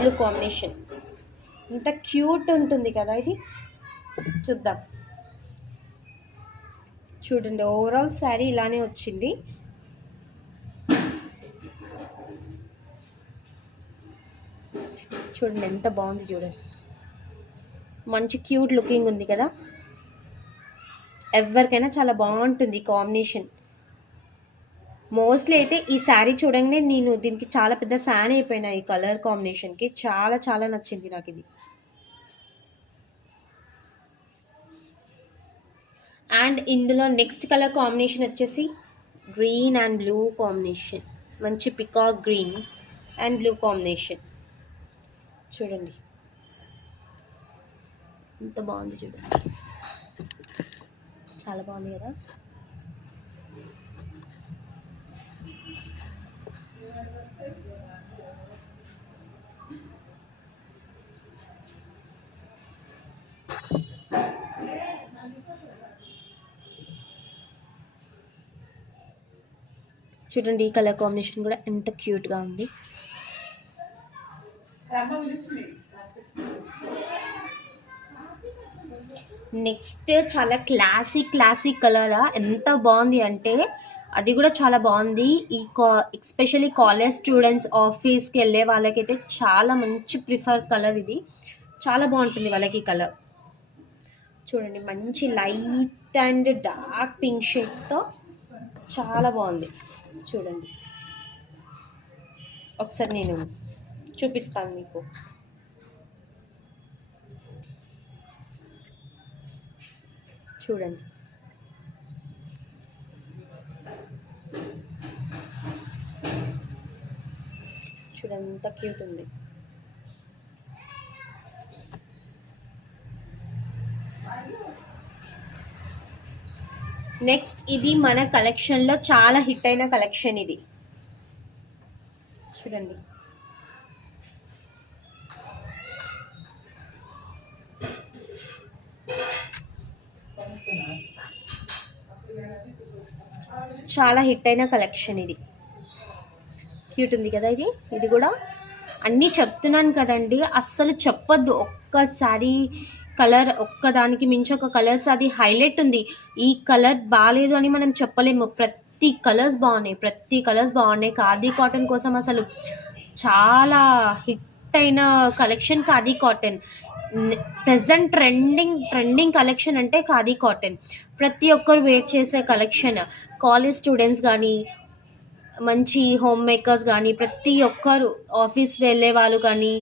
Blue combination. ఇంత cute ఉంటుంది కదా ఇది. చూద్దాం. చూడండి, ఓవరాల్ శారీ ఇలానే వచ్చింది. చూడండి ఎంత బాగుంది, చూడండి మంచి క్యూట్ లుకింగ్ ఉంది కదా. ఎవరికైనా చాలా బాగుంటుంది కాంబినేషన్. మోస్ట్లీ అయితే ఈ శారీ చూడంగానే నేను దీనికి చాలా పెద్ద ఫ్యాన్ అయిపోయినా. ఈ కలర్ కాంబినేషన్కి చాలా చాలా నచ్చింది నాకు ఇది. అండ్ ఇందులో నెక్స్ట్ కలర్ కాంబినేషన్ వచ్చేసి గ్రీన్ అండ్ బ్లూ కాంబినేషన్. మంచి peacock green and blue combination. చూడండి ఎంత బాగుంది, చూడండి చాలా బాగుంది కదా. చూడండి ఈ కలర్ కాంబినేషన్ కూడా ఎంత క్యూట్గా ఉంది. నెక్స్ట్ చాలా క్లాసిక్ కలరా, ఎంత బాగుంది అంటే అది కూడా చాలా బాగుంది. ఈ ఎస్పెషల్లీ కాలేజ్ స్టూడెంట్స్, ఆఫీస్కి వెళ్ళే వాళ్ళకైతే చాలా మంచి ప్రిఫర్ కలర్ ఇది. చాలా బాగుంటుంది వాళ్ళకి కలర్. చూడండి మంచి లైట్ అండ్ డార్క్ పింక్ షేడ్స్తో చాలా బాగుంది. చూడండి ఒకసారి నేను చూపిస్తాను మీకు. చూడండి ఎంత క్యూట్ ఉంది. నెక్స్ట్ ఇది మన కలెక్షన్లో చాలా హిట్ అయిన కలెక్షన్ ఇది. చూడండి చాలా హిట్ అయిన కలెక్షన్ ఇది. క్యూట్ ఉంది కదా ఇది కూడా. అన్నీ చెప్తున్నాను కదండి, అస్సలు చెప్పొద్దు. ఒక్కసారి కలర్ ఒక్కదానికి మించి ఒక కలర్స్ అది హైలైట్ ఉంది. ఈ కలర్ బాగాలేదు అని మనం చెప్పలేము. ప్రతి కలర్స్ బాగున్నాయి. ఖాదీ కాటన్ కోసం అసలు చాలా హిట్ అయిన collection khadi cotton. Present trending collection అంటే ఖాదీ కాటన్. ప్రతి ఒక్కరు వేర్ చేసే కలెక్షన్. కాలేజ్ స్టూడెంట్స్ కానీ, మంచి హోమ్ మేకర్స్ కానీ, ప్రతి ఒక్కరు ఆఫీస్ వెళ్ళే వాళ్ళు కానీ